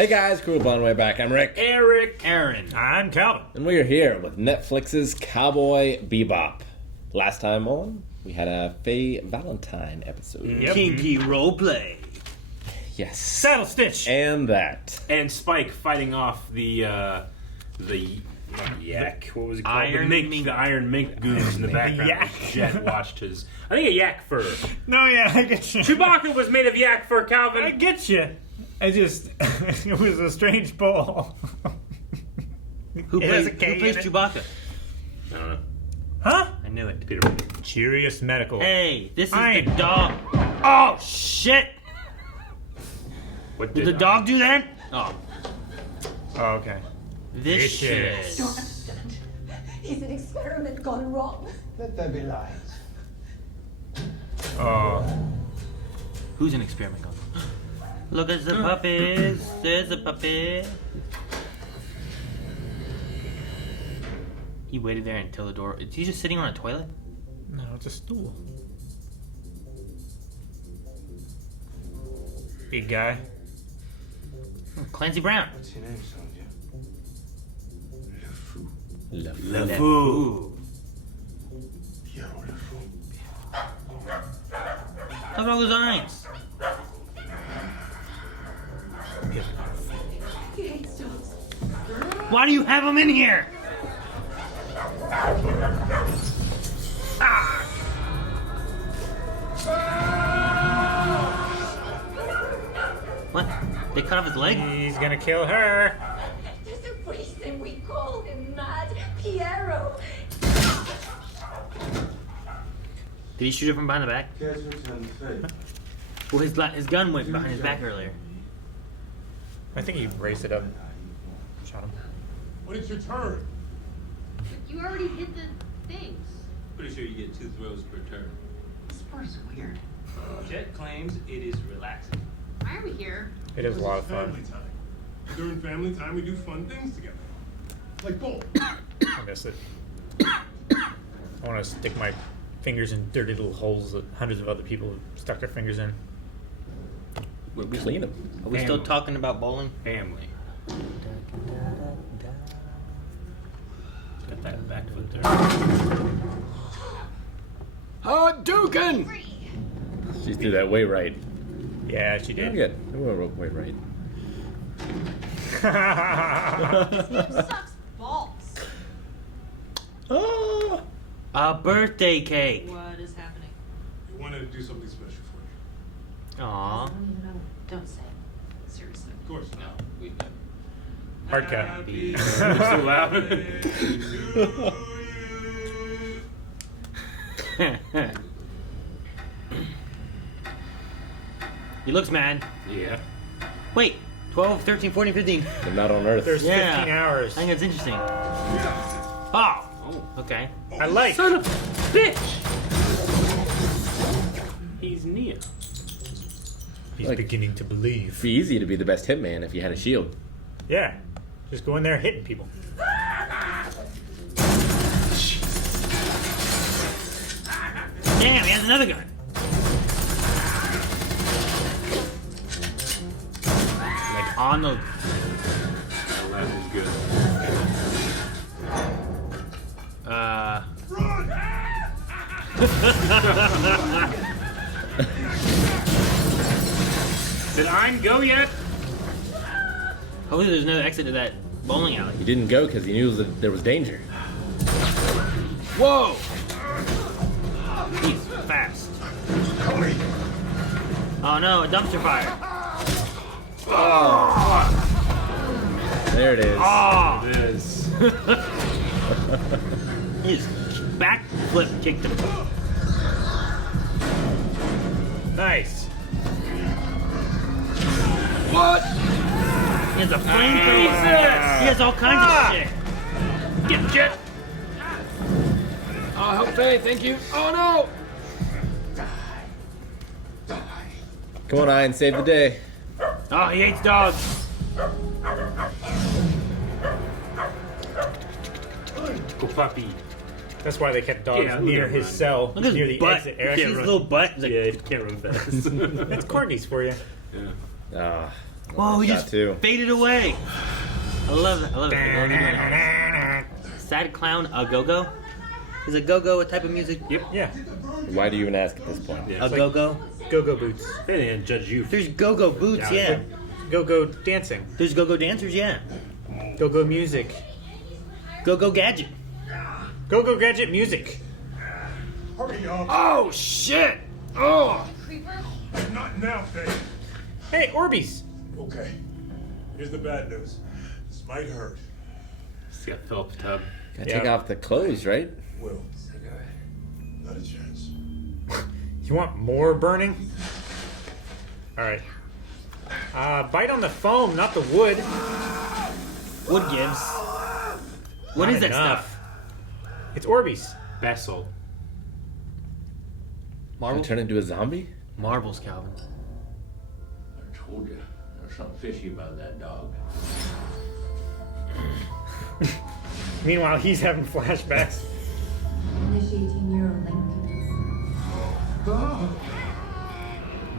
Hey guys, Crew Way back. I'm Rick. Eric. Aaron. I'm Calvin. And we are here with Netflix's Cowboy Bebop. Last time on, we had a Faye Valentine episode. Yep. Kinky roleplay. Yes. Saddle Stitch. And that. And Spike fighting off the not yak. What was it called? Iron Mink. The Iron Mink goons in the background. Yak. Jet watched his. I think a yak fur. No, yeah, I get you. Chewbacca was made of yak fur, Calvin. I get you. I just, it was a strange pull. Who It has plays a K in it. Chewbacca? I don't know. Huh? I knew it. Peter. Curious Medical. Hey, this is Iron. the dog. Oh, shit! What Did the dog do that? Oh, Oh, okay. this shit. Vicious. Don't understand. He's an experiment gone wrong. Let there be light. Oh. Who's an experiment going? Look at the puppies. There's a puppy. He waited there until the door. Is he just sitting on a toilet? No, it's a stool. Big guy. Clancy Brown. What's your name, soldier? Le Fou. Ooh. Pierrot Le Fou. Look at all those eyes. He hates dogs. Why do you have him in here? What? They cut off his leg? He's gonna kill her. There's a reason we call him Mad Pierrot. Did he shoot her from behind the back? Qu'est-ce que ça me fait? Well, his gun went behind his back earlier. I think he raised it up. Shot him. When it's your turn. You already hit the things. Pretty sure you get 2 throws per turn. This part is weird. Jet claims it is relaxing. Why are we here? It is a lot of Family fun. time. During family time, we do fun things together. Like bowl. I miss it. I want to stick my fingers in dirty little holes that hundreds of other people have stuck their fingers in. Clean them. Are we still talking about bowling? Family. Got that back foot there. Hadouken! She threw that way right. Yeah, she Very did. good. We went way right. This game sucks balls. Oh! A birthday cake. What is happening? We wanted to do something special for you. I Aww. don't even know. Don't say it. Seriously. Of course. No, we've never. Hard cut. Happy so loud. He looks mad. Yeah. Wait, 12, 13, 14, 15. They're not on Earth. There's Yeah. 15 hours. I think that's interesting. Oh! Okay. I like. Son of a bitch! He's Neo. He's Like- beginning to believe. It'd be easy to be the best hitman if you had a shield. Yeah. Just go in there hitting people. Damn, he has another gun. Like on the. That is good. Did Ein go yet? Hopefully there's another exit to that bowling alley. He didn't go because he knew that there was danger. Whoa! He's fast. Oh no, a dumpster fire. There it is. Oh! It is. He just backflip kicked him. Nice. What? He has a flamethrower. He has all kinds of shit. Get the jet! Oh, help Faye, thank you. Oh no! Come on, Ian, save the day. Oh, he hates dogs. Go puppy. That's why they kept dogs Yeah, who near don't his run? cell, Look at near his the butt. exit. Look at Eric. his little butt. He's like, Yeah, you can't run fast. That's corgis for you. Yeah. Ah, Whoa, he Shot just two. faded away. I love it. I love it. Sad clown, a go-go. Is a go-go a type of music? Yep. Yeah. Why do you even ask at this point? Yeah, A it's go-go. Go-go boots. They didn't judge you. There's go-go boots, yeah. Go-go dancing. There's go-go dancers, yeah. Go-go music. Go-go gadget. Go-go gadget music. Hurry up. Oh shit! Oh. Creeper? Not now, Faye. Hey, Orbeez. Okay. Here's the bad news. This might hurt. Just got Philip tub. Gotta Yeah. take off the clothes, right? Will. Not a chance. You want more burning? All right. Bite on the foam, not the wood. Wood gives. What Not is that enough. stuff? It's Orbeez. Vessel. Gonna Marbles? turn into a zombie? Marbles, Calvin. I told you, there's something fishy about that dog. Meanwhile, he's having flashbacks. Initiating neural link.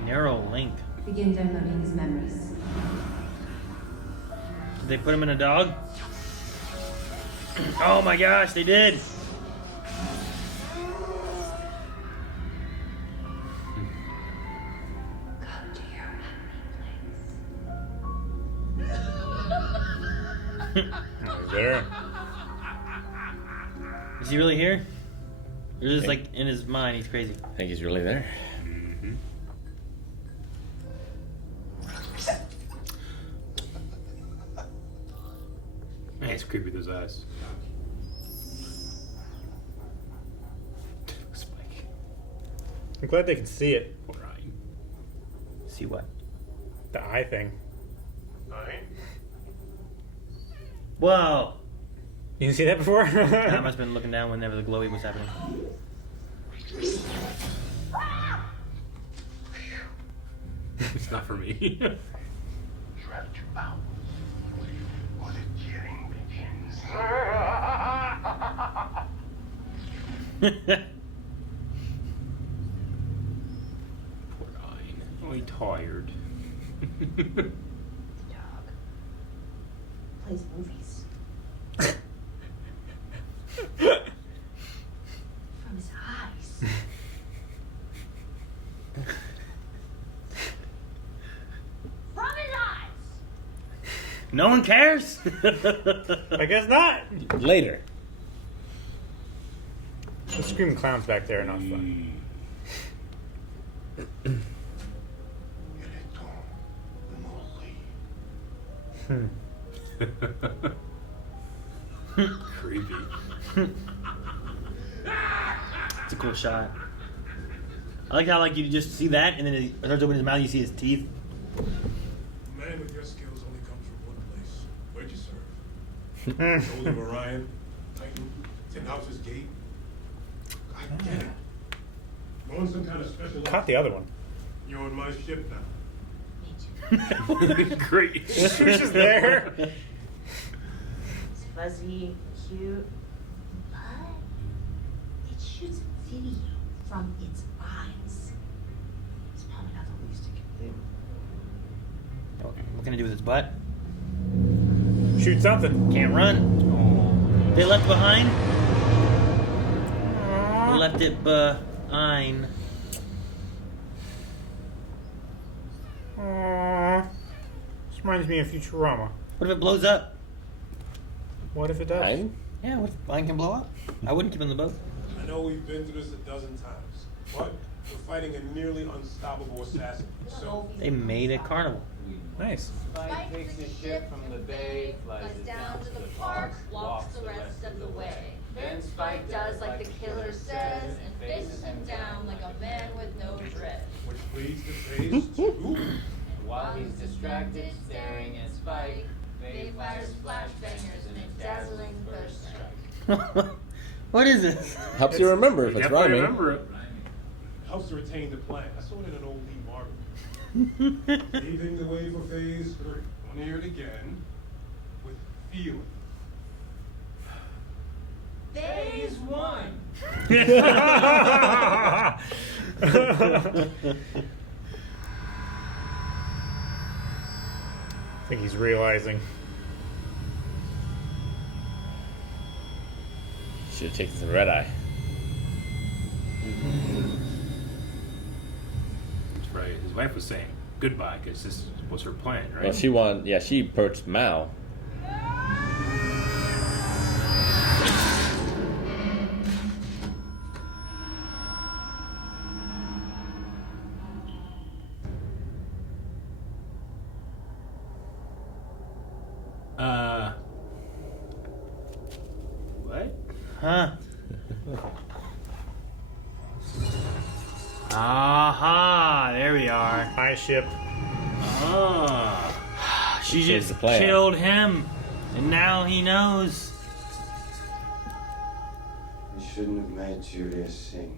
Narrow link. Begin downloading his memories. Did they put him in a dog? Oh my gosh, they did. Go to your There. Is he really here? Or is this like in his mind? He's crazy. I think he's really there. Man, it's creepy with those eyes. Spike. I'm glad they can see it. Poor Ryan. See what? The eye thing. Whoa! You didn't see that before? I must have been looking down whenever the glowy was happening. It's not for me. Trapped you out. What a killing begins. Poor Ryan. Only tired. Dog. Plays movies. From his eyes. From his eyes! No one cares? I guess not. Later. The screaming clowns back there are not fun. Creepy. It's a cool shot. I like how like you just see that and then he starts opening his mouth and you see his teeth. A man with your skills only comes from one place. Where'd you serve? Golden Orion, Titan, Ten Houses Gate. I get it. You're on some kind of special. Caught the other one. You're on my ship now. Great. She was just there. It's fuzzy, cute, but it shoots video from its eyes. It's probably not the least it can do. What can I do with his butt? Shoot something. Can't run. They left behind? They left it behind. Aww. This reminds me of Futurama. What if it blows up? What if it does? Ryan? Yeah, what if mine can blow up? I wouldn't keep it in the boat. I know we've been through this a dozen times, but we're fighting a nearly unstoppable assassin. So They made a carnival. Nice. Spike takes his ship from the bay, flies it down to the park, walks the rest of the way. Then Spike does like the killer says and faces him down like a man with no dread. which leads to phase 2. While he's distracted, staring at Spike, Faye fires flashbangers in a dazzling first strike. What is this? Helps you remember if it's Definitely rhyming. remember it. Helps to retain the plan. I saw it in an old Lee Marvin. Paving the way for phase 3. Want to hear it again with feeling. Phase 1. think he's realizing. Should have taken some red eye. That's right. His wife was saying goodbye because this was her plan, right? Well, she won. Yeah, she approached Mao. What? Huh? Aha! There we are. High ship. Ah. She Changed just the plan. killed him, and now he knows. You shouldn't have made Julia sing.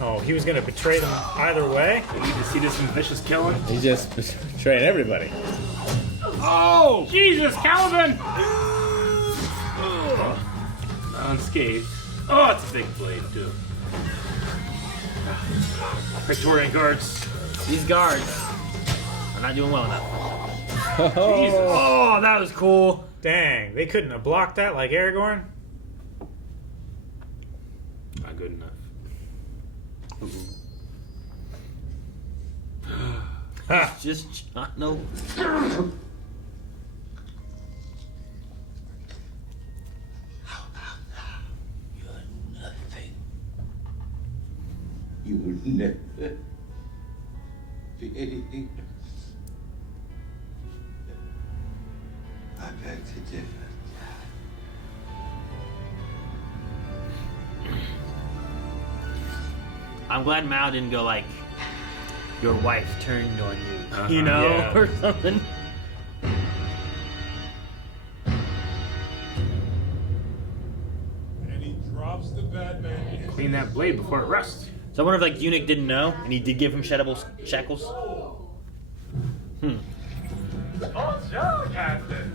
Oh, he was gonna betray them either way. You need to see this some vicious killing. He just betrayed everybody. Oh! Jesus, Calvin! Unscathed. Oh, it's a big blade, too. Victorian guards. These guards are not doing well enough. Jesus. Oh, that was cool. Dang, they couldn't have blocked that like Aragorn. Not good enough. Ha! Just no. You will never be anything. I beg to differ. I'm glad Mao didn't go like, your wife turned on you, Uh-huh, you know, yeah. or something. And he drops the bad man. Clean that blade before it rusts. So I wonder if like Eunuch didn't know, and he did give him sheddable shackles. Bonjour, Captain.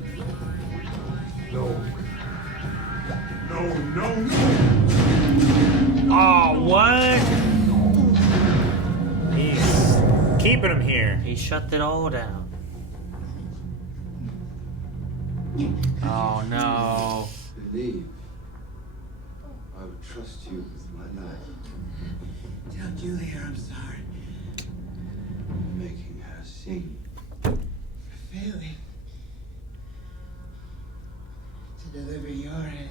No. No. Oh, what? He's keeping him here. He shut it all down. Oh no. Believe. I would trust you with my life. Tell Julia I'm sorry Making her sing. for failing to deliver your head.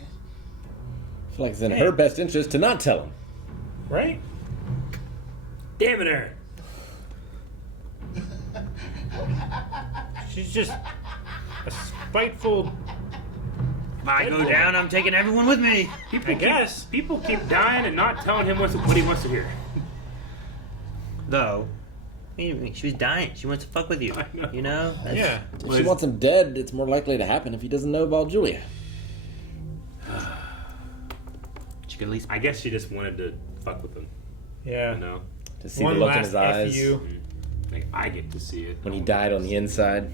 I feel like it's in her best interest to not tell him. Right? Damn it, Aaron. She's just a spiteful. If I go down, I'm taking everyone with me. I guess. People keep dying and not telling him what he wants to hear. Though, she was dying. She wants to fuck with you. I know. You know? That's- Yeah. If she wants him dead, it's more likely to happen if he doesn't know about Julia. She could at least. I guess she just wanted to fuck with him. Yeah. You know? To see One the look in last his eyes FU. Like, I get to see it. when he died on the inside.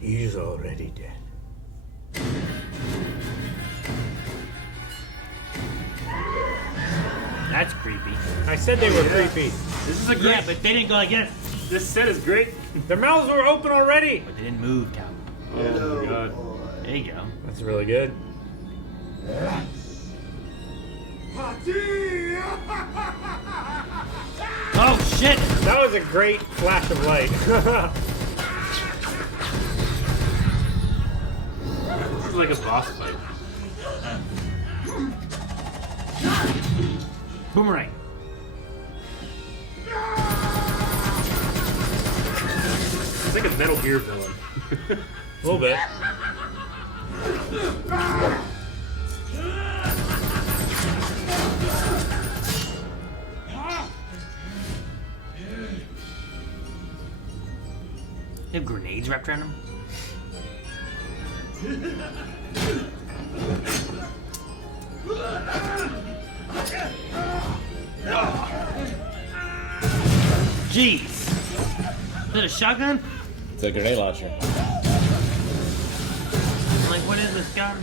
He's already dead. That's creepy. I said they were creepy. This is a great. Yeah, but they didn't go like this. This set is great. Their mouths were open already. But they didn't move, Cal. Oh my god. There you go. That's really good. Oh shit! That was a great flash of light. This is like a boss fight. Boomerang. It's like a Metal Gear villain. A little bit. They have grenades wrapped around him. Jeez. Is that a shotgun? It's a grenade launcher. I'm like, what is this gun?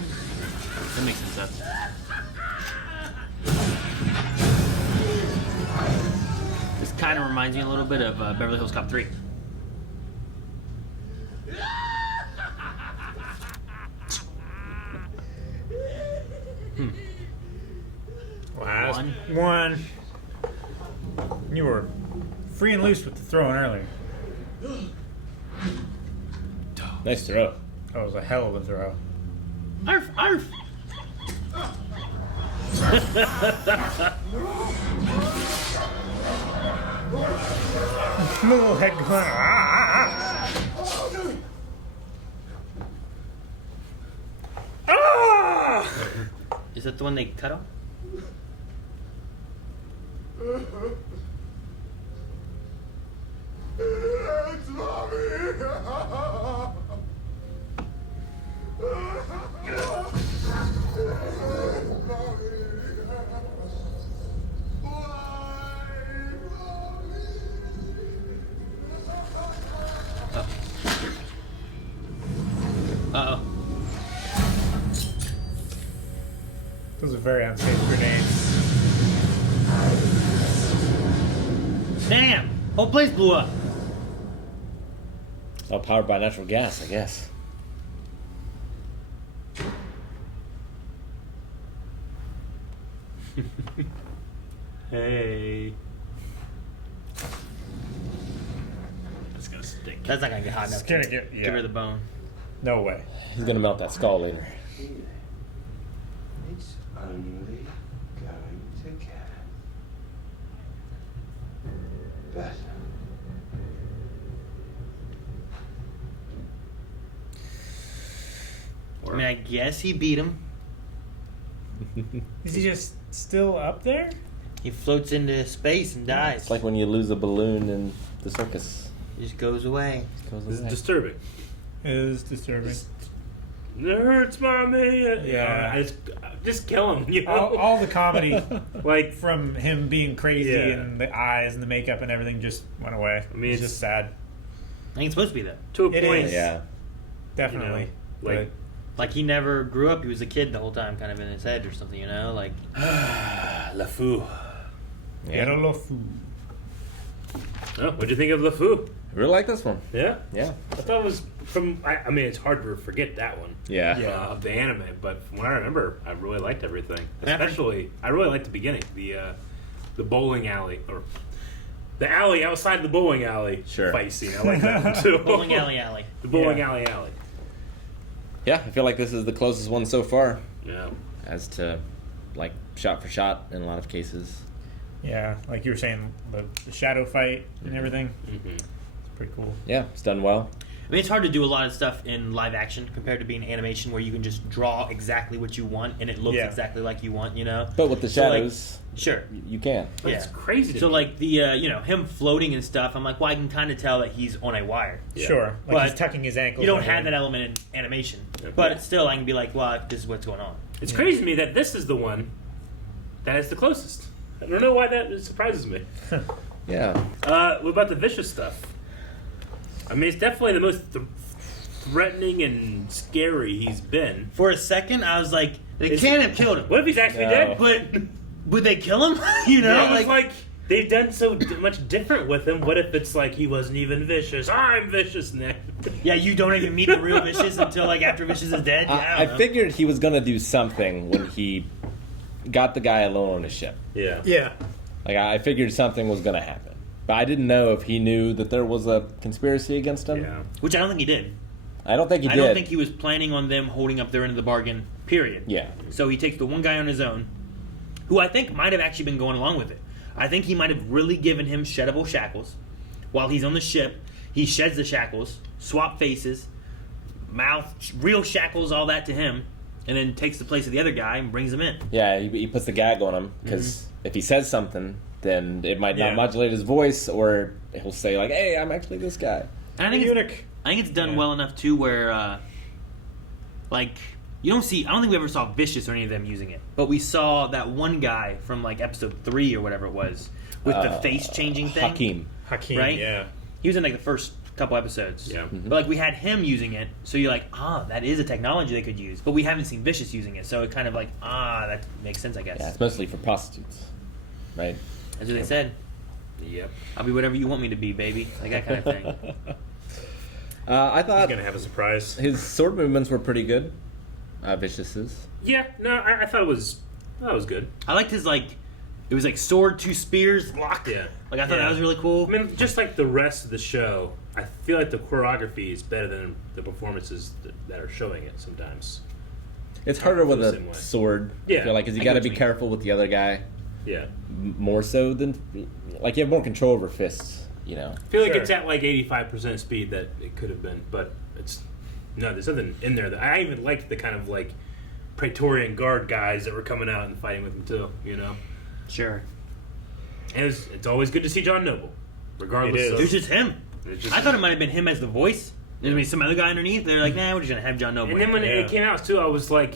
That makes some sense. This kind of reminds me a little bit of Beverly Hills Cop 3. One. You were free and loose with the throwing earlier. Nice throw. That was a hell of a throw. Arf, arf. Little head going. Is that the one they cut off? It's Uh-oh. Those are very unsafe grenades. Damn! Whole place blew up. It's all powered by natural gas, I guess. Hey. That's gonna stink. That's not gonna get hot enough. It's gonna to get- yeah. Give her the bone. No way. He's gonna melt that skull later. It's only going to get better. I mean, I guess he beat him. Is he just still up there? He floats into space and dies. It's like when you lose a balloon in the circus. He just goes away. It goes This is away. disturbing. It is disturbing. It hurts, mommy. Yeah. Just kill him. You know? All the comedy Like, from him being crazy Yeah. and the eyes and the makeup and everything just went away. I mean, it's it's- just sad. I think it's supposed to be that. to a It point. is. Yeah. Definitely. like- Like he never grew up. He was a kid the whole time, kind of in his head or something. You know, like LeFou. Get a little food. Oh, what'd you think of LeFou? I really like this one. Yeah? Yeah. I thought it was from. I mean, it's hard to forget that one. Yeah. Of the anime, but from what I remember, I really liked everything. Yeah. Especially, I really liked the beginning, the bowling alley, or the alley outside the bowling alley Sure. fight scene. I like that one too. bowling alley. The bowling Yeah. alley. Yeah, I feel like this is the closest one so far Yeah. as to like shot for shot in a lot of cases. Yeah, like you were saying, the shadow fight and everything. Mm-hmm. It's pretty cool. Yeah, it's done well. I mean, it's hard to do a lot of stuff in live action compared to being animation, where you can just draw exactly what you want and it looks Yeah. exactly like you want. You know. But with the So, like, shadows, sure. you can. But it's crazy. To So me. like the him floating and stuff, I'm like, well, I can kind of tell that he's on a wire. Yeah. Sure. Like But he's tucking his ankles. You don't under have him. that element in animation, Yeah. but still, I can be like, well, this is what's going on. It's crazy to me that this is the one that is the closest. I don't know why that surprises me. Yeah. What about the vicious stuff? I mean, it's definitely the most threatening and scary he's been. For a second, I was like, they Is- can't have killed him, What if he's actually No. dead? but would they kill him? You know, No, it's like they've done so much different with him. What if it's like he wasn't even vicious? I'm vicious now. yeah, you don't even meet the real Vicious until like after Vicious is dead. Yeah, I don't know. figured he was gonna do something when he got the guy alone on his ship. Yeah. Yeah. Like I figured something was gonna happen, but I didn't know if he knew that there was a conspiracy against him. Yeah. Which I don't think he did. I don't think he I did. don't think he was planning on them holding up their end of the bargain. Period. Yeah. So he takes the one guy on his own, who I think might have actually been going along with it. I think he might have really given him sheddable shackles. While he's on the ship, he sheds the shackles, swap faces, mouth, real shackles, all that to him, and then takes the place of the other guy and brings him in. Yeah, he puts the gag on him because if he says something, then it might not Yeah. modulate his voice, or he'll say like, "Hey, I'm actually this guy." And I think Eunuch. I think it's done Yeah. well enough too, where like you don't see. I don't think we ever saw Vicious or any of them using it, but we saw that one guy from like episode 3 or whatever it was with the face changing thing. Hakeem. Hakeem, Right? yeah. He was in like the first couple episodes. Yeah. But like we had him using it, so you're like, that is a technology they could use. But we haven't seen Vicious using it, so it kind of like, that makes sense, I guess. Yeah, it's mostly for prostitutes, right? That's what they said. Yep. I'll be whatever you want me to be, baby. Like that kind of thing. I He's thought gonna have a surprise. his sword movements were pretty good. Vicious's. Yeah. No, I thought it was. That was good. I liked his like it was like sword, 2 spears, lock. Yeah. Like I thought that was really cool. I mean, just like the rest of the show, I feel like the choreography is better than the performances that are showing it sometimes. It's harder with the a same way. sword. Yeah. I feel like, because you I got to get what be you mean. careful with the other guy Yeah. more so than, like, you have more control over fists. You know. I feel like Sure. it's at like 85% speed that it could have been, but it's no. There's something in there that I even liked the kind of like Praetorian Guard guys that were coming out and fighting with him too. You know, Sure. and it's always good to see John Noble, regardless. It is. of... It was just him. It's just- I thought it might have been him as the voice. There's gonna be some other guy underneath. They're like, nah, we're just gonna have John Noble. And then when Yeah. it came out too, I was like,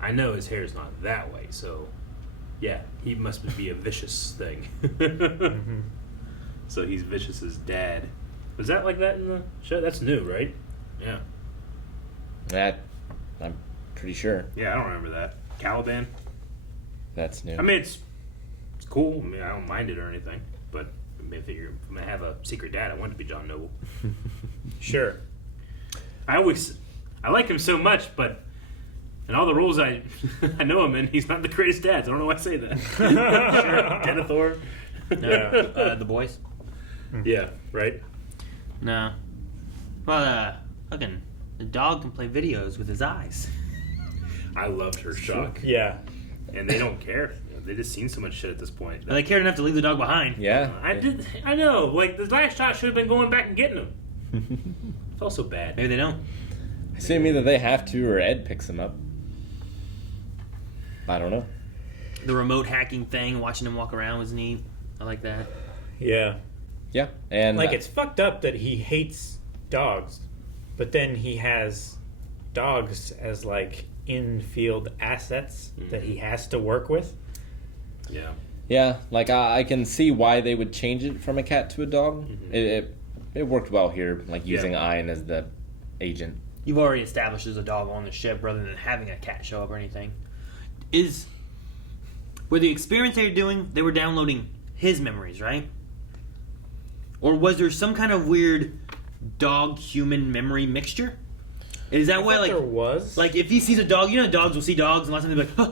I know his hair's not that way, so yeah, he must be a vicious thing. Mm-hmm. So he's Vicious's dad. Was that like that in the show? That's new, right? Yeah. That, I'm pretty sure Yeah, I don't remember that. Caliban. that's new. I mean, it's cool. I mean, I don't mind it or anything, but I mean, if I'm gonna have a secret dad, I want it to be John Noble. Sure. I like him so much, but in all the roles I know him in, he's not the greatest dad. So I don't know why I say that. Denethor. Yeah. The boys. Yeah, right. No. Well, fucking the dog can play videos with his eyes. I loved her shock, Yeah. and they don't care. You know, they just seen so much shit at this point. But they cared enough to leave the dog behind. Yeah. I know. Like the last shot should have been going back and getting him. Felt so bad. Maybe they don't. I assume either they have to or Ed picks him up. I don't know. The remote hacking thing, watching him walk around was neat. I like that. Yeah. Yeah, and Like, it's fucked up that he hates dogs, but then he has dogs as, like, in-field assets that he has to work with. Yeah. yeah, like I can see why they would change it from a cat to a dog. It worked well here, like using Ian as the agent. You've already established there's a dog on the ship rather than having a cat show up or anything. Were the experiments they were doing, they were downloading his memories, right? Or was there some kind of weird dog-human memory mixture? Is that why, like, there was. like if he sees a dog, you know, dogs will see dogs and lots of them be like,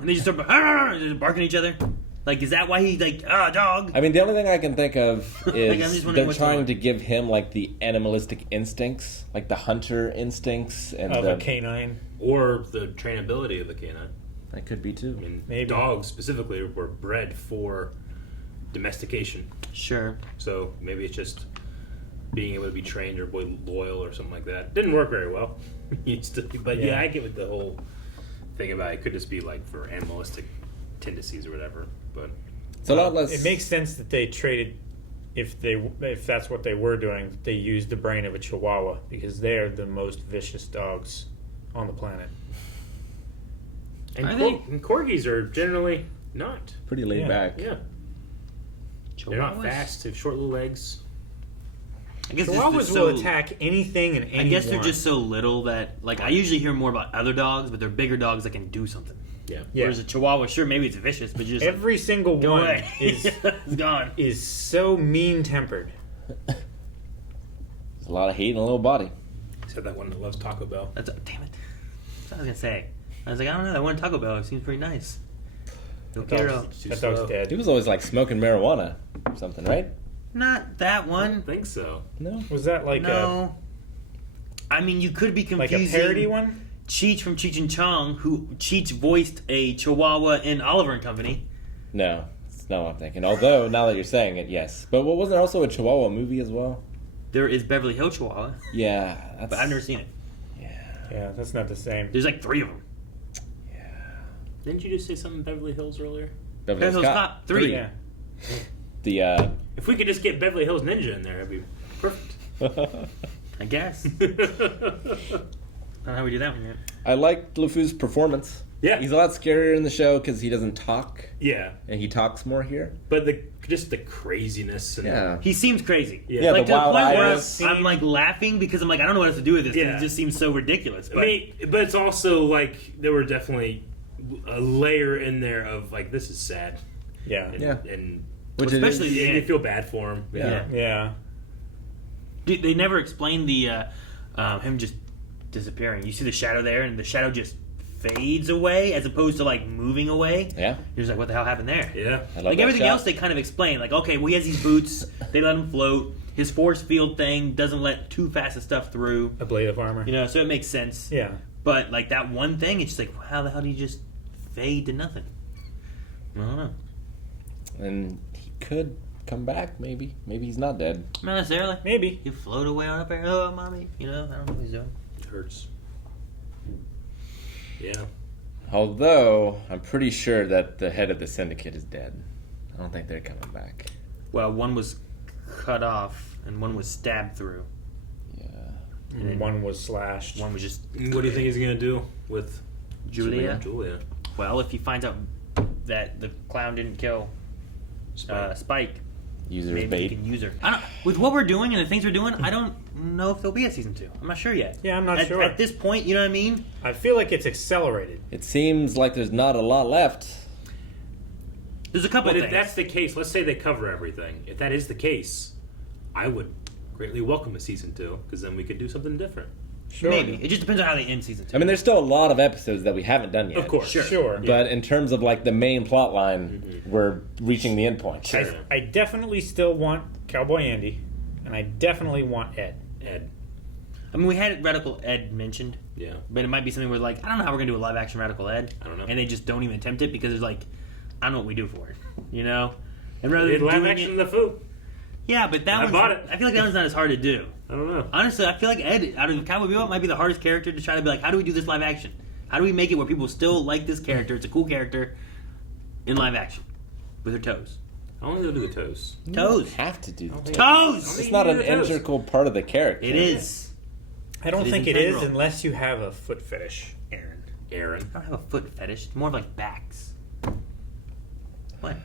and they just start barking at each other. Like, is that why he's like, dog? I mean, the only thing I can think of I'm is just wondering they're what's trying going to give him like the animalistic instincts, like the hunter instincts, and of the, a canine. Or the trainability of the canine. that could be too. I mean, Maybe. dogs specifically were bred for domestication. Sure. So maybe it's just being able to be trained or loyal or something like that. Didn't work very well. But yeah, I get with the whole thing about it could just be like for animalistic tendencies or whatever. But It's a lot less. It makes sense that they traded, if that's what they were doing, they used the brain of a Chihuahua because they are the most vicious dogs on the planet. and, Are they? and corgis are generally not. pretty laid Yeah. back. Yeah, they're not Chihuahuas? fast. They have short little legs. I guess Chihuahuas it's so, will attack anything and anyone. I guess they're just so little that, like, I usually hear more about other dogs, but they're bigger dogs that can do something. Yeah. Yeah. Whereas a Chihuahua, sure, maybe it's vicious, but you just Every single go one away. is It's gone. is so mean-tempered. There's a lot of hate in a little body. Except that one that loves Taco Bell. Damn it. That's what I was gonna say. I was like, I don't know. That one Taco Bell seems pretty nice. No That quiero. dog's, that dog's slow. dead. He was always like smoking marijuana or something, right? Not that I one. don't think so. No. Was that like No. I mean, you could be a confusing parody one? Cheech from Cheech and Chong, who Cheech voiced a Chihuahua in Oliver and Company. No, it's not what I'm thinking. Although, now that you're saying it, yes. But wasn't there also a Chihuahua movie as well? There is Beverly Hills Chihuahua, Yeah. That's, but I've never seen it. Yeah, that's not the same. There's like 3 of them. Didn't you just say something Beverly Hills earlier? Beverly Beverly Hills Cop 3. Yeah. The, If we could just get Beverly Hills Ninja in there, that'd be perfect. I guess. I don't know how we do that one yet. I liked LeFou's performance. Yeah. He's a lot scarier in the show because he doesn't talk, Yeah, and he talks more here. but just the craziness. And Yeah. He seems crazy. Yeah, Like the to the wild point where eyes. I'm like laughing because I'm like, I don't know what else to do with this. 'Cause Yeah. It just seems so ridiculous. I But mean, but it's also like there were definitely a layer in there of like this is sad. Yeah. And, Yeah. and Which it especially is. the you end. feel bad for him. Yeah. Yeah. Dude, they never explained the him just disappearing. You see the shadow there, and the shadow just fades away as opposed to like moving away. Yeah. You're just like, what the hell happened there? Yeah. I love Like that everything shot. else, they kind of explain. Like, okay, well, he has these boots. They let him float. His force field thing doesn't let too fast of stuff through. A blade of armor. You know, so it makes sense. Yeah. But like that one thing, it's just like, how the hell do you just fade to nothing? I don't know. And he could come back, maybe. Maybe he's not dead. Not necessarily. Maybe. You float away on up there. Oh, mommy. You know, I don't know what he's doing. It hurts. Yeah. Although, I'm pretty sure that the head of the Syndicate is dead. I don't think they're coming back. Well, one was cut off and one was stabbed through. Yeah. And one was slashed. One was just What do you think he's gonna do with Julia. Julia. Well, if he finds out that the clown didn't kill Spike, Use her as maybe he bait. can use her. I don't. With what we're doing and the things we're doing, I don't know if there'll be a season 2. I'm not sure yet. Yeah, I'm not sure. At this point, you know what I mean? I feel like it's accelerated. It seems like there's not a lot left. There's a couple But if things. that's the case, let's say they cover everything. If that is the case, I would greatly welcome a season 2 because then we could do something different. Sure. Maybe. It just depends on how they end season 2. I mean, there's still a lot of episodes that we haven't done yet. Of course, Sure. But in terms of like the main plot line, we're reaching the end point. I definitely still want Cowboy Andy, and I definitely want Ed. Ed. I mean, we had Radical Ed mentioned, Yeah. but it might be something where like, I don't know how we're going to do a live action Radical Ed. I don't know. And they just don't even attempt it because there's like, I don't know what we do for it. You know? And rather They than live doing action it, the Foo. yeah, but that I one's, bought it. I feel like that one's not as hard to do. I don't know. Honestly, I feel like Ed, out of Cowboy Bebop, might be the hardest character to try to be like, how do we do this live action? How do we make it where people still like this character? It's a cool character in live action with her toes. I only go to the toes. You Toes. don't have to do the toes. Toes! It's not an integral part of the character. It is. I don't It is think it is integral. unless you have a foot fetish, Aaron. Aaron. I don't have a foot fetish. It's more of like backs. What?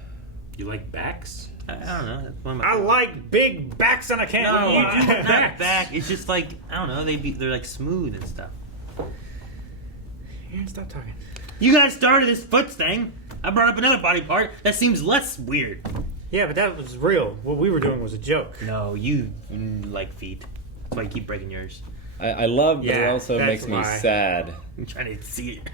You like backs? I don't know. That's one of my I like big backs and I can't. No, lie. not back. It's just like, I don't know. They're like smooth and stuff. Aaron, stop talking. You guys started this foot thing. I brought up another body part that seems less weird. Yeah, but that was real. What we were doing was a joke. No, you like feet. That's why you keep breaking yours. I love, but it Yeah, also that's makes me why. sad. I'm trying to see it.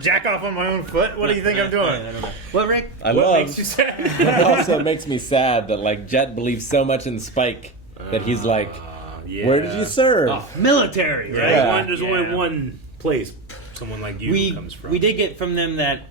Jack off on my own foot? What do you think I'm I doing? don't know. What, Rick? I What love. makes you sad? It also makes me sad that like Jet believes so much in Spike that he's like, Yeah. "Where did you serve?" Oh, military, right? Yeah. There's only one place someone like you comes from. We did get from them that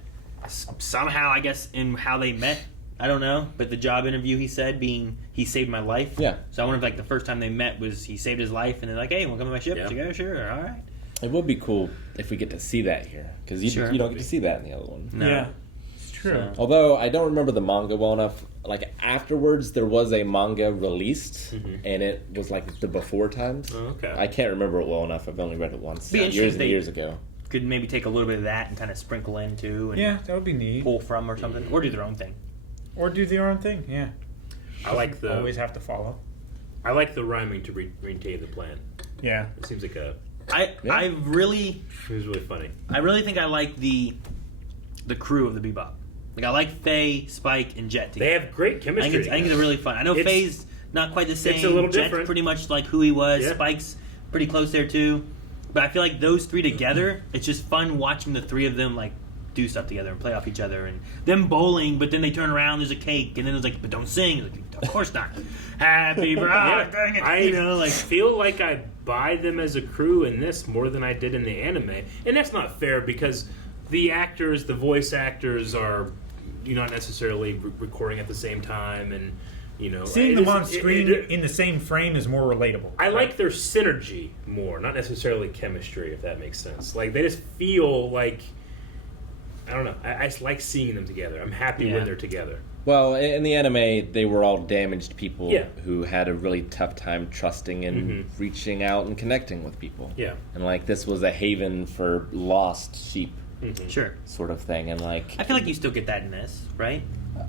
somehow, I guess, in how they met, I don't know, but the job interview he said being he saved my life. Yeah. So I wonder if like the first time they met was he saved his life and they're like, hey, you want to come to my ship? Yeah. She goes, sure, all right. It would be cool if we get to see that here because you Sure. you don't get to see that in the other one. No. Yeah, it's true. So- Although I don't remember the manga well enough. Like afterwards, there was a manga released, and it was like the before times. Oh, okay. I can't remember it well enough. I've only read it once, Be years interesting and if they- years ago. Could maybe take a little bit of that and kind of sprinkle in too and Yeah, that would be neat. pull from or something. Or do their own thing. Or do their own thing. Yeah. I like the Always have to follow. I like the rhyming to retain the plan. Yeah. It seems like a. I really It was really funny. I really think I like the crew of the Bebop. Like I like Faye, Spike, and Jet together. They have great I chemistry. think it's really fun. I know It's- Faye's not quite the same. it's a little Jet's different. pretty much like who he was. Yeah. Spike's pretty close there too. But I feel like those three together, it's just fun watching the three of them like do stuff together and play off each other and them bowling. But then they turn around, there's a cake, and then it's like, but don't sing. Like, of course not. Happy birthday! Dang it. I You know, like feel like I buy them as a crew in this more than I did in the anime, and that's not fair because the actors, the voice actors, are not necessarily recording at the same time, and Seeing it them is- on it- screen it- in the same frame is more relatable. I like their synergy more, not necessarily chemistry, if that makes sense. Like they just feel like I don't know. I just like seeing them together. I'm happy Yeah. when they're together. Well, in the anime, they were all damaged people Yeah. who had a really tough time trusting and reaching out and connecting with people. Yeah. And like this was a haven for lost sheep, sure. sort of thing. And like I feel like you still get that in this, right?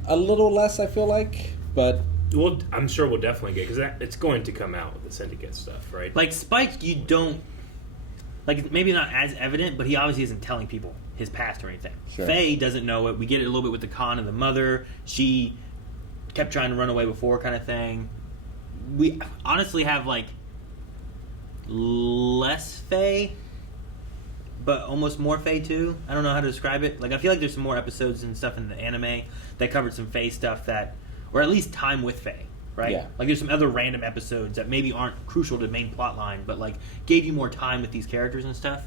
a little less, I feel like, but Well, I'm sure we'll definitely get because it's going to come out with the Syndicate stuff, right? Like Spike, you don't like maybe not as evident, but he obviously isn't telling people his past or anything. Sure. Faye doesn't know it. We get it a little bit with the con and the mother. She kept trying to run away before, kind of thing. We honestly have like less Faye but almost more Faye too. I don't know how to describe it. Like I feel like there's some more episodes and stuff in the anime that covered some Faye stuff that, or at least time with Faye, right? Yeah. Like there's some other random episodes that maybe aren't crucial to the main plot line, but like gave you more time with these characters and stuff.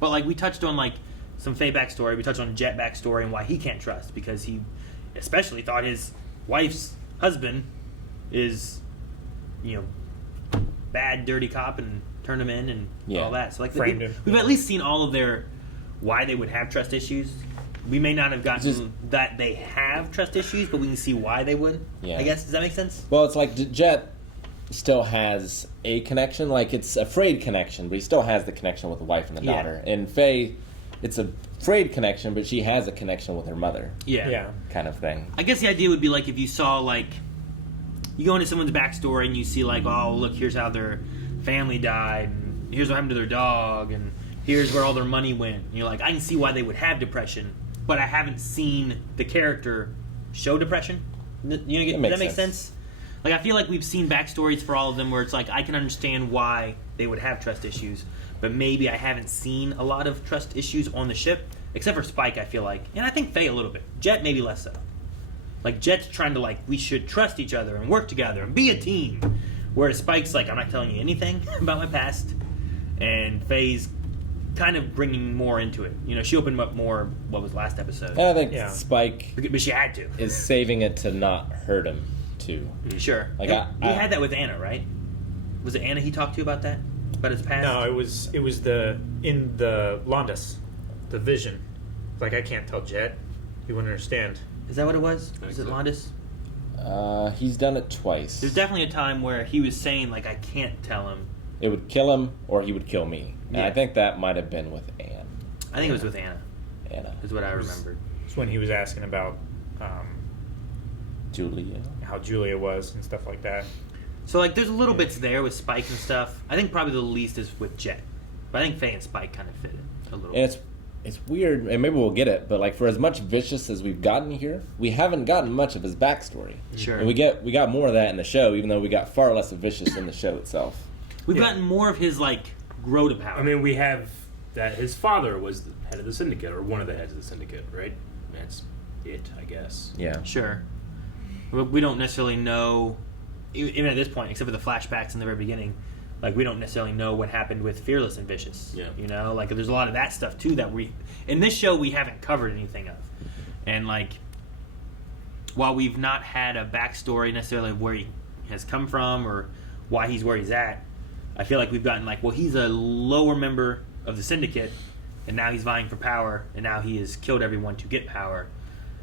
But like we touched on like some Faye backstory. We touched on Jet backstory and why he can't trust because he especially thought his wife's husband is, you know, bad, dirty cop and turned him in and all that. So like Framed him. we've at least seen all of their why they would have trust issues. We may not have gotten that they have trust issues, but we can see why they would. Yeah. I guess. Does that make sense? Well, it's like Jet still has a connection, like it's a frayed connection, but he still has the connection with the wife and the daughter. And Faye, it's a frayed connection, but she has a connection with her mother. Yeah. Kind of thing. I guess the idea would be like if you saw like you go into someone's backstory and you see like, oh look, here's how their family died, and here's what happened to their dog, and here's where all their money went. And you're like, I can see why they would have depression, but I haven't seen the character show depression. You know, does that make sense? Like I feel like we've seen backstories for all of them where it's like I can understand why they would have trust issues, but maybe I haven't seen a lot of trust issues on the ship, except for Spike. I feel like, and I think Faye a little bit. Jet maybe less so. Like Jet's trying to like we should trust each other and work together and be a team, whereas Spike's like I'm not telling you anything about my past, and Faye's kind of bringing more into it. You know, she opened up more. What was last episode? And I think Spike, but she had to, is saving it to not hurt him too. Sure. Like we had that with Anna, right? Was it Anna he talked to about that? About his past? No, it was in the Londas, the vision. Like I can't tell Jet. He wouldn't understand. Is that what it was? Was it Londas? He's done it twice. There's definitely a time where he was saying like I can't tell him. It would kill him, or he would kill me. And I think that might have been with Anne. I think it was with Anna. Anna is what I remembered. It's when he was asking about Julia, how Julia was and stuff like that. So like, there's little bits there with Spike and stuff. I think probably the least is with Jet, but I think Faye and Spike kind of fit it a little. And it's weird, and maybe we'll get it, but like for as much vicious as we've gotten here, we haven't gotten much of his backstory. Sure. And we got more of that in the show, even though we got far less of vicious in the show itself. We've gotten more of his like grow to power. I mean, we have that his father was the head of the Syndicate, or one of the heads of the Syndicate, right? That's it, I guess. Yeah. Sure. We don't necessarily know, even at this point, except for the flashbacks in the very beginning, like we don't necessarily know what happened with Fearless and Vicious. Yeah. You know, like there's a lot of that stuff too that in this show we haven't covered anything of. And like, while we've not had a backstory necessarily of where he has come from or why he's where he's at, I feel like we've gotten like, well, he's a lower member of the Syndicate, and now he's vying for power, and now he has killed everyone to get power.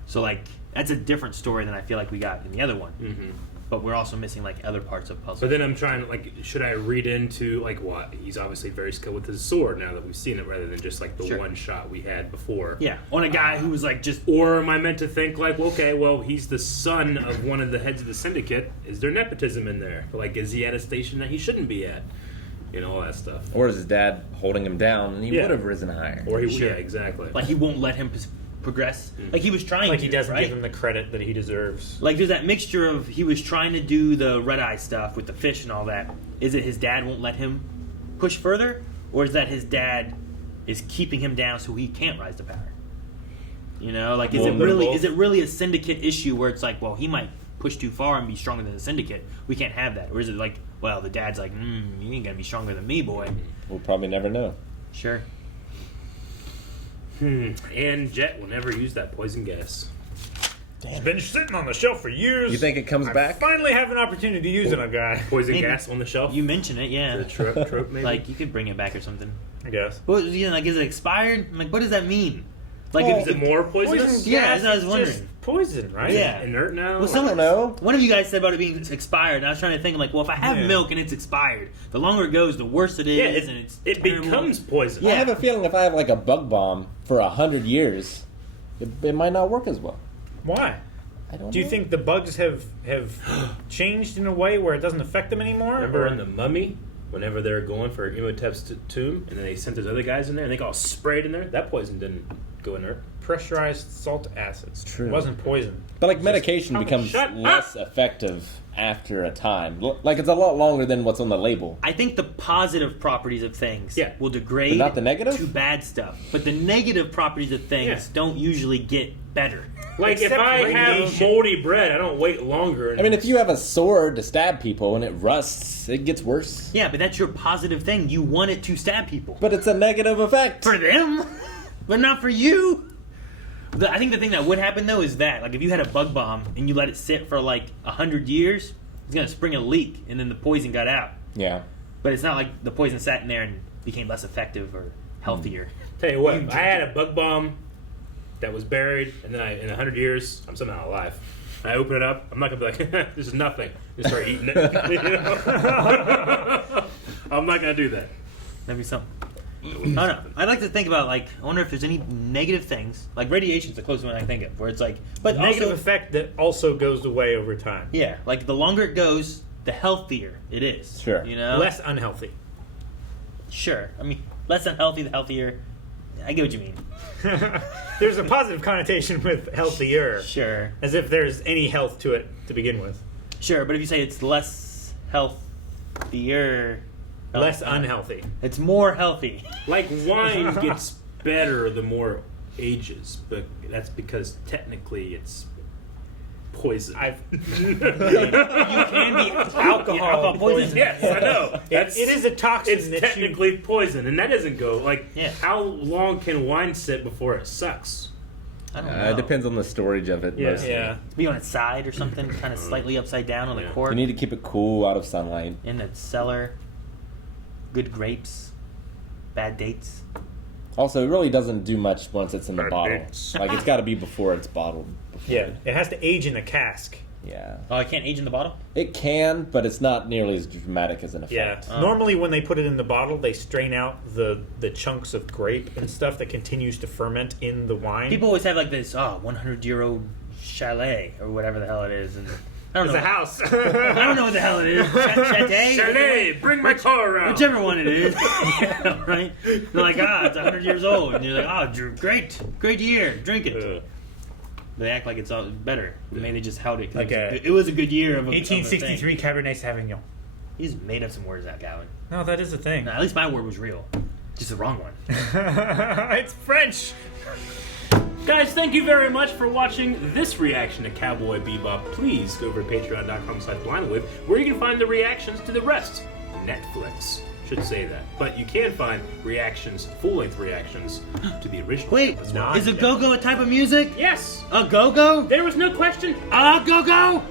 So like, that's a different story than I feel like we got in the other one. Mm-hmm. But we're also missing like other parts of puzzle. But then I'm trying to like, should I read into like what he's obviously very skilled with his sword now that we've seen it, rather than just like the one shot we had before. Yeah, on a guy who was like just. Or am I meant to think like, well, okay, well, he's the son of one of the heads of the Syndicate. Is there nepotism in there? Like, is he at a station that he shouldn't be at? You know, all that stuff. Or is his dad holding him down, and he would have risen higher? Or yeah, exactly. Like he won't let him progress. Like he was trying like to. He doesn't right? give him the credit that he deserves. Like there's that mixture of he was trying to do the red eye stuff with the fish and all that. Is it his dad won't let him push further, or is that his dad is keeping him down so he can't rise to power? You know, like is it really a Syndicate issue where it's like, well, he might push too far and be stronger than the Syndicate. We can't have that. Or is it like, well, the dad's like, you ain't gonna be stronger than me, boy. We'll probably never know. Sure. And Jet will never use that poison gas. It's been sitting on the shelf for years. You think it comes back? Finally have an opportunity to use it on a guy. Poison gas on the shelf? You mention it, yeah. The trope, maybe? Like, you could bring it back or something. I guess. Well, you know, like, is it expired? I'm like, what does that mean? Like, is it more poisonous? Poison Yeah, gas that's what I was is wondering. just poison, right? Yeah. Inert now? Well, I don't know. One of you guys said about it being expired, and I was trying to think, like, well, if I have milk and it's expired, the longer it goes, the worse it is, and it terrible. becomes poison. I have a feeling if I have like a bug bomb for 100 years, it might not work as well. Why? I don't Do you know. think the bugs have changed in a way where it doesn't affect them anymore? Remember in The Mummy, whenever they were going for Imhotep's tomb, and then they sent those other guys in there, and they got all sprayed in there? That poison didn't go inert. pressurized salt acid. It's true. It wasn't poison. But like medication becomes shut less effective after a time. Like it's a lot longer than what's on the label. I think the positive properties of things will degrade But not the negative? to bad stuff. But the negative properties of things don't usually get better. Like Except if I have radiation. moldy bread, I don't wait longer. I mean, if you have a sword to stab people and it rusts, it gets worse. Yeah, but that's your positive thing. You want it to stab people. But it's a negative effect. For them, but not for you. I think the thing that would happen though is that, like, if you had a bug bomb and you let it sit for like 100 years, it's gonna spring a leak, and then the poison got out. Yeah. But it's not like the poison sat in there and became less effective or healthier. Tell you what, I had a bug bomb that was buried, and then in 100 years, I'm somehow alive. I open it up, I'm not gonna be like, this is nothing. Just start eating it. You know? I'm not gonna do that. That'd be something. I don't know. I'd like to think about, like, I wonder if there's any negative things. Like, radiation's the closest one I think of, where it's like, but Negative also, effect that also goes away over time. yeah, like the longer it goes, the healthier it is. Sure. You know? Less unhealthy. Sure. I mean, less unhealthy, the healthier. I get what you mean. There's a positive connotation with healthier. Sure. As if there's any health to it to begin with. Sure, but if you say it's less healthier... Less unhealthy. It's more healthy. Like wine gets better the more it ages, but that's because technically it's poison. You can be alcohol poison. Yes, I know. It is a toxin. It's that technically poison, and that doesn't go like. Yeah. How long can wine sit before it sucks? I don't know. It depends on the storage of it. Yeah. Mostly. Yeah. Be on its side or something, kind of slightly upside down on the cork. You need to keep it cool out of sunlight. In the cellar. Good grapes. Bad dates. Also, it really doesn't do much once it's in the bottle. dates. Like it's got to be before it's bottled. Yeah. It has to age in a cask. Yeah. Oh, I can't age in the bottle? It can, but it's not nearly as dramatic as an effect. Yeah. Normally, when they put it in the bottle, they strain out the chunks of grape and stuff that continues to ferment in the wine. People always have like this, 100-year-old chalet or whatever the hell it is. And I don't It's know. a house. I don't know what the hell it is. Chalet? Chalet, bring my car around. Whichever one it is. Yeah, right? They're like, it's 100 years old. And you're like, great year. Drink it. They act like it's all better. Maybe they just held it. Like it was a good year of a 1863 Cabernet Sauvignon. He's made up some words out, Gavin. No, that is a thing. No, at least my word was real. Just the wrong one. It's French. Guys, thank you very much for watching this reaction to Cowboy Bebop. Please go over to patreon.com/blindwith, where you can find the reactions to the rest. Netflix should say that. But you can find reactions, full-length reactions, to the original. Wait, as well. is a go-go a type of music? Yes! A go-go? There was no question. A go-go?